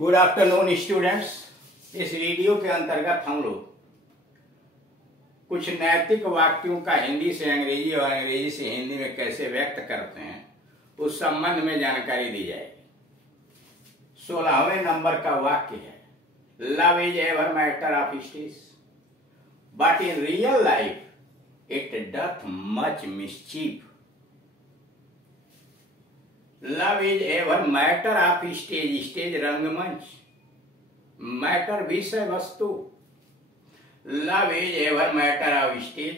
Good afternoon students. इस video के अंतर्गत हम लोग कुछ नैतिक वाक्यों का हिंदी से अंग्रेजी और अंग्रेजी से हिंदी में कैसे व्यक्त करते हैं उस संबंध में जानकारी दी जाएगी। 16वें नंबर का वाक्य है, love is ever matter of stage but in real life it doth much mischief. Love is ever matter of stage, stage रंगमंच, मैटर विषय वस्तु। Love is ever matter of stage,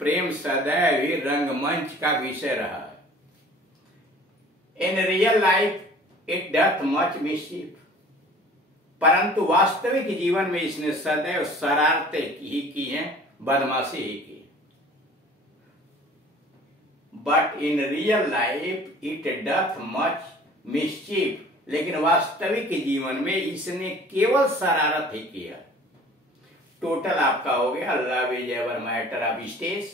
प्रेम सदैव ही रंगमंच का विषय रहा है। In real life it doth much mischief, परंतु वास्तविक जीवन में इसने सदैव शरारतें ही की हैं, बदमाशी ही की। But in real life it doth much mischief, लेकिन वास्तविक जीवन में इसने केवल शरारत ही किया। टोटल आपका हो गया, love is ever matter of stage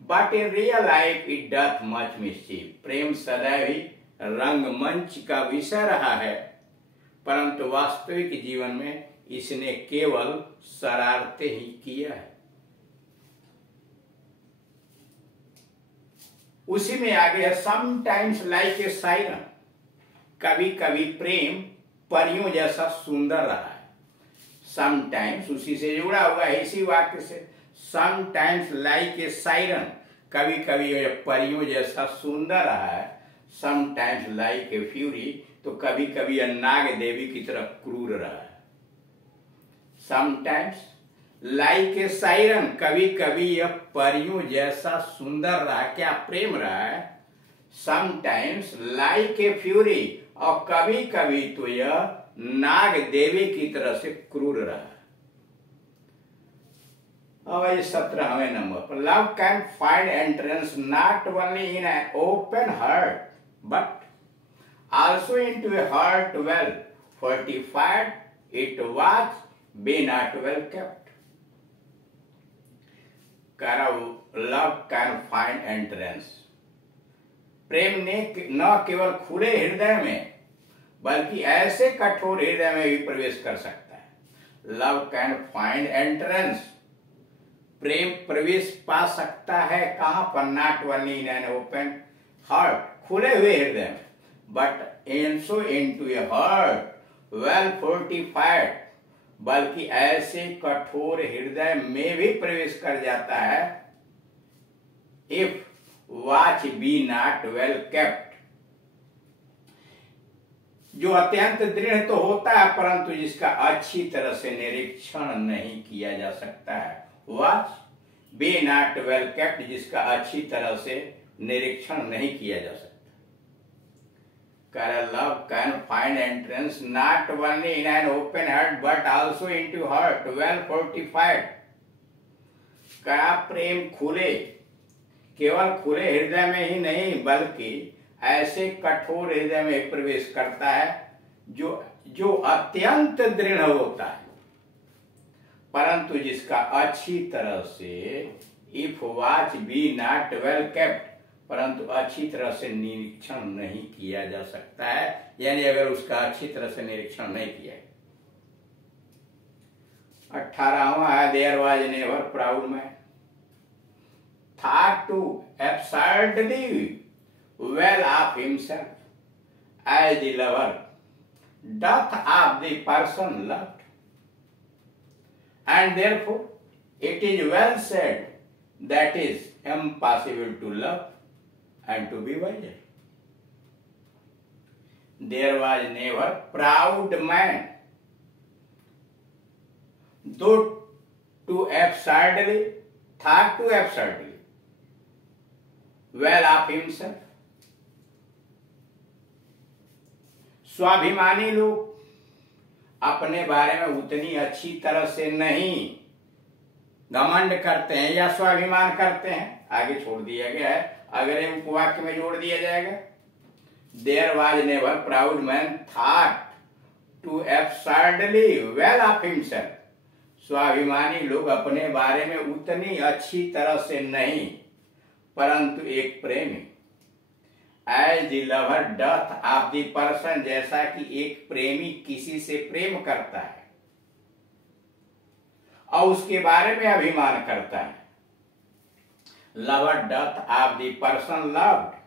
but in real life it doth much mischief, प्रेम सदैव ही रंगमंच का विषय रहा है, परंतु वास्तविक जीवन में इसने केवल शरारतें ही किया है। उसी में आगे है, समटाइम्स लाइक ए सायरन, कभी कभी प्रेम परियों जैसा सुंदर रहा है। समटाइम्स उसी से जुड़ा हुआ है, इसी वाक्य से। समटाइम्स लाइक ए सायरन, कभी कभी परियों जैसा सुंदर रहा है। समटाइम्स लाइक ए फ्यूरी, तो कभी कभी नाग देवी की तरह क्रूर रहा है। समटाइम्स लाइक ए सायरन, कभी कभी यह परियों जैसा सुंदर रहा, क्या प्रेम रहा है। समटाइम्स लाइक ए फ्यूरी, और कभी कभी तो यह नाग देवी की तरह से क्रूर रहा है। अब ये 17वें नंबर पर, love can find entrance not only in an open heart but also into a heart well fortified, it was be not well kept. Love can find entrance, प्रेम ने न केवल खुले हृदय में बल्कि ऐसे कठोर हृदय में भी प्रवेश कर सकता है। लव कैन फाइंड एंट्रेंस, प्रेम प्रवेश पा सकता है कहां पर, not only in an open heart, खुले हुए हृदय में, but also into a heart well fortified, बल्कि ऐसे कठोर हृदय में भी प्रवेश कर जाता है। if watch be not well kept, जो अत्यंत दृढ़ तो होता है परंतु जिसका अच्छी तरह से निरीक्षण नहीं किया जा सकता है। watch be not well kept, जिसका अच्छी तरह से निरीक्षण नहीं किया जा सकता। Love can find entrance not only in an open heart but also into heart well fortified. प्रेम खुले, केवल खुले हृदय में ही नहीं बल्कि ऐसे कठोर हृदय में प्रवेश करता है जो अत्यंत दृढ़ होता है, परंतु जिसका अच्छी तरह से if watch be not well kept, परंतु अच्छी तरह से निरीक्षण नहीं किया जा सकता है, यानी अगर उसका अच्छी तरह से निरीक्षण नहीं किया। 18वां है, there was never proud man thought to absurdly well of himself as the lover doth of the person loved, and therefore it is well said that is impossible to love and to be wiser. There was never proud man, though to absurdly thought to absurdly well of himself. स्वाभिमानी लोग अपने बारे में उतनी अच्छी तरह से नहीं घमंड करते हैं या स्वाभिमान करते हैं, आगे छोड़ दिया गया है, अगर एक उपवाक्य में जोड़ दिया जाएगा। There was never proud man thought to absurdly well of himself, स्वाभिमानी लोग अपने बारे में उतनी अच्छी तरह से नहीं, परंतु एक प्रेमी as the lover doth of the person, जैसा कि एक प्रेमी किसी से प्रेम करता है और उसके बारे में अभिमान करता है। Lover doth of the person loved,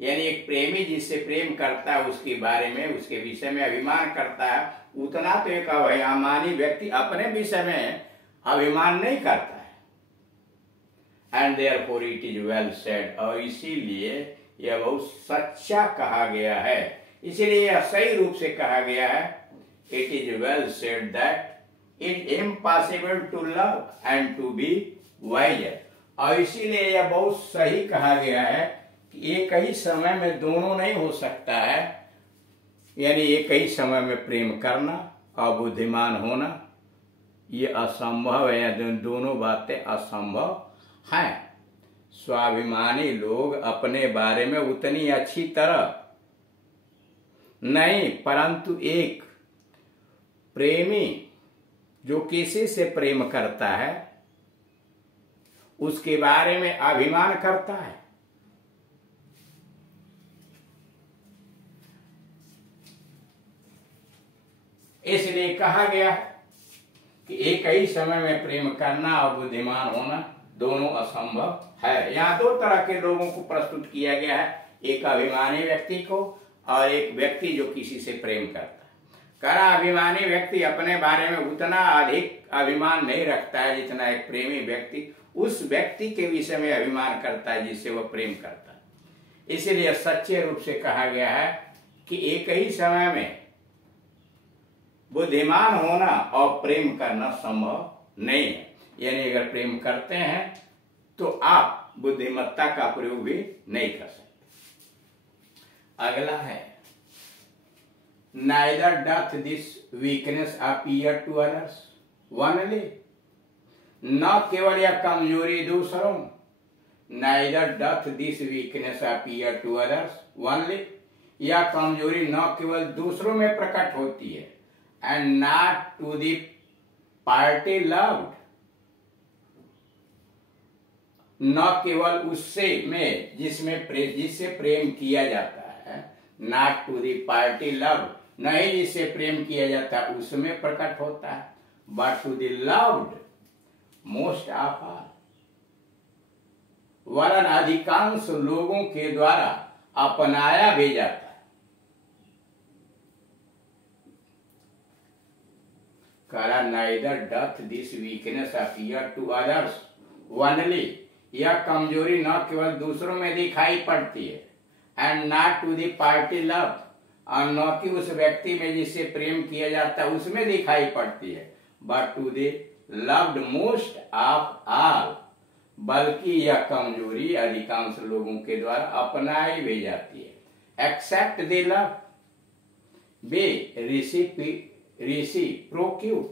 यानी एक प्रेमी जिससे प्रेम करता है उसके बारे में, उसके विषय में अभिमान करता है, उतना तो एक अभिमानी व्यक्ति अपने विषय में अभिमान नहीं करता है। And therefore it is well said, और इसीलिए यह बहुत सच्चा कहा गया है, इसीलिए यह सही रूप से कहा गया है। It is well said that it impossible to love and to be wise, और इसीलिए यह बहुत सही कहा गया है कि एक ही समय में दोनों नहीं हो सकता है, यानी एक ही समय में प्रेम करना और बुद्धिमान होना ये असंभव है, या दोनों बातें असंभव हैं। स्वाभिमानी लोग अपने बारे में उतनी अच्छी तरह नहीं, परंतु एक प्रेमी जो किसी से प्रेम करता है उसके बारे में अभिमान करता है। इसलिए कहा गया है कि एक ही समय में प्रेम करना और बुद्धिमान होना दोनों असंभव है। यहाँ दो तरह के लोगों को प्रस्तुत किया गया है, एक अभिमानी व्यक्ति को और एक व्यक्ति जो किसी से प्रेम करता है। करा अभिमानी व्यक्ति अपने बारे में उतना अधिक अभिमान नहीं रखता है जितना एक प्रेमी व्यक्ति उस व्यक्ति के विषय में अभिमान करता है जिससे वह प्रेम करता है। इसीलिए सच्चे रूप से कहा गया है कि एक ही समय में बुद्धिमान होना और प्रेम करना संभव नहीं है, यानी अगर प्रेम करते हैं तो आप बुद्धिमत्ता का प्रयोग भी नहीं कर सकते। अगला है neither doth this weakness appear to others only, न केवल यह कमजोरी दूसरों, neither doth this weakness appear to others only, यह कमजोरी न केवल दूसरों में प्रकट होती है, and not to the party loved, न केवल उससे में जिससे प्रेम किया जाता है, not to the party loved, नहीं जिससे प्रेम किया जाता है उसमें प्रकट होता है, but to the loved most of all, वरन अधिकांश लोगों के द्वारा अपनाया भी जाता है। करा neither doth this weakness appear to others only, यह कमजोरी न केवल दूसरों में दिखाई पड़ती है, and not to the party loved, और न कि उस व्यक्ति में जिससे प्रेम किया जाता है उसमें दिखाई पड़ती है, but to the loved most of all, बल्कि यह कमजोरी अधिकांश लोगों के द्वारा अपनाई भी जाती है। Except the love be reciprocal,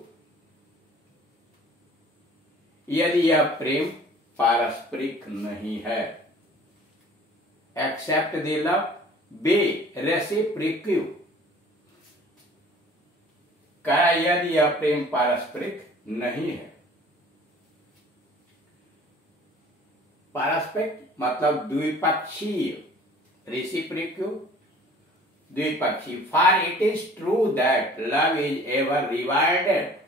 यदि यह प्रेम पारस्परिक नहीं है। Except the love be reciprocal, कहा यदि यह प्रेम पारस्परिक नहीं है। पारस्परिक मतलब द्विपक्षीय, रेसिप्रोकल द्विपक्षीय। For it is true that love is ever rewarded,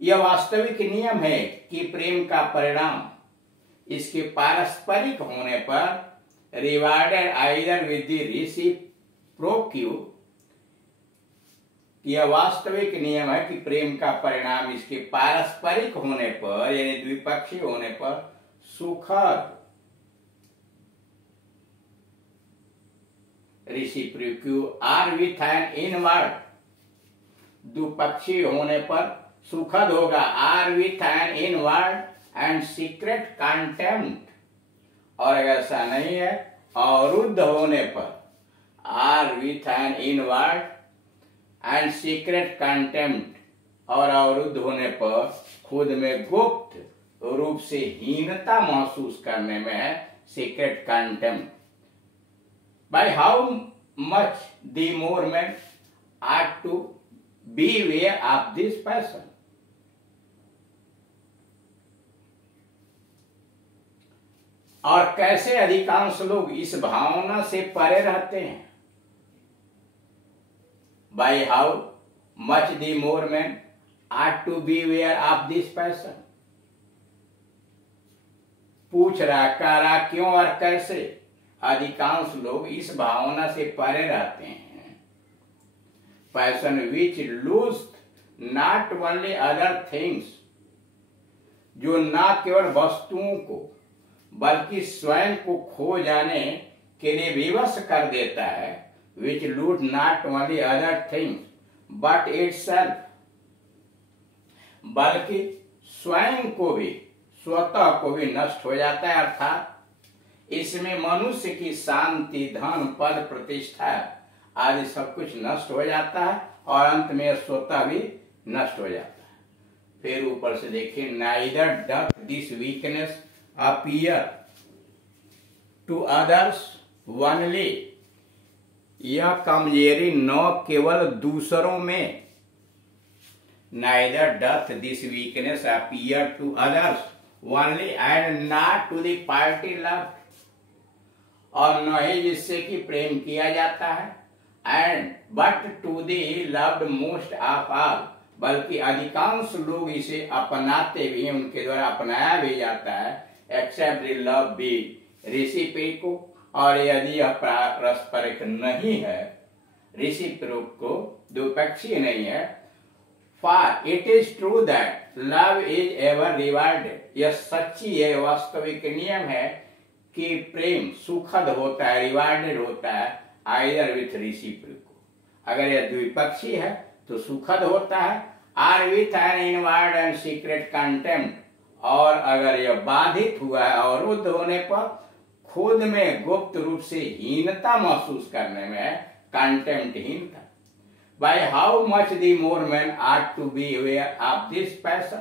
यह वास्तविक नियम है कि प्रेम का परिणाम इसके पारस्परिक होने पर rewarded either with the reciprocal, यह वास्तविक नियम है कि प्रेम का परिणाम इसके पारस्परिक होने पर यानी द्विपक्षीय होने पर सुखद, reciprocal or with an inward, द्विपक्षीय होने पर सुखद होगा, or with an inward and secret contempt, और अगर ऐसा नहीं है अवरुद्ध होने पर or with an inward and secret contempt, और अवरुद्ध होने पर खुद में गुप्त रूप से हीनता महसूस करने में है, secret contempt. By how much the more man ought to beware of this person, और कैसे अधिकांश लोग इस भावना से परे रहते हैं? By how much the more man are to beware of this passion. पूछ रहा, कह रहा, क्यों और कैसे अधिकांश लोग इस भावना से परे रहते हैं? Passion which loose not only other things, जो न केवल वस्तुओं को बल्कि स्वयं को खो जाने के लिए विवश कर देता है। विच loose not only other things but itself, बल्कि स्वयं को भी, स्वतः को भी नष्ट हो जाता है। अर्थात इसमें मनुष्य की शांति, धन, पद, प्रतिष्ठा आदि सब कुछ नष्ट हो जाता है और अंत में स्वतः भी नष्ट हो जाता है। फिर ऊपर से देखिए, neither doth this weakness appear to others only, यह कमजोरी न केवल दूसरों में, neither doth this weakness appear to others only and not to the party loved, और न ही जिससे कि प्रेम किया जाता है, and but to the loved most of all, बल्कि अधिकांश लोग इसे अपनाते भी हैं, उनके द्वारा अपनाया भी जाता है। Except the love be reciprocal, और यदि यह पारस्परिक नहीं है, रेसिप्रोकल द्विपक्षीय नहीं है। For it is true that love is ever rewarded, यह सच्ची है, वास्तविक नियम है कि प्रेम सुखद होता है, रिवार्डेड होता है, either with reciprocal, अगर यह द्विपक्षीय है तो सुखद होता है, or with an inward and secret contempt, और अगर यह बाधित हुआ है, अवरुद्ध होने पर खुद में गुप्त रूप से हीनता महसूस करने में, कंटेम्प्ट, हीनता। By how much the more men ought to be aware of this passion,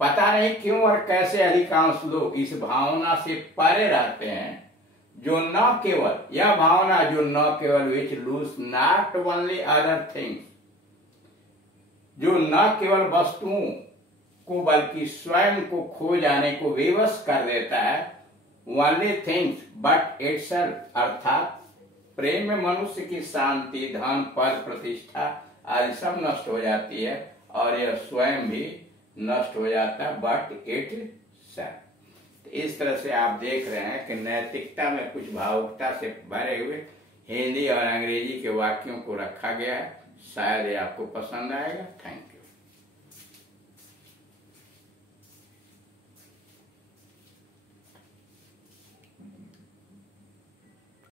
पता नहीं क्यों और कैसे अधिकांश लोग इस भावना से परे रहते हैं, जो न केवल, यह भावना जो न केवल which lose not only other things, जो न केवल वस्तुओं को बल्कि स्वयं को खो जाने को विवश कर देता है, only things but itself, अर्थात प्रेम में मनुष्य की शांति, धन, पद, प्रतिष्ठा आदि सब नष्ट हो जाती है और यह स्वयं भी नष्ट हो जाता है, बट इट सेल्फ। इस तरह से आप देख रहे हैं कि नैतिकता में कुछ भावुकता से भरे हुए हिंदी और अंग्रेजी के वाक्यों को रखा गया है। शायद ये आपको पसंद आएगा। Thank you.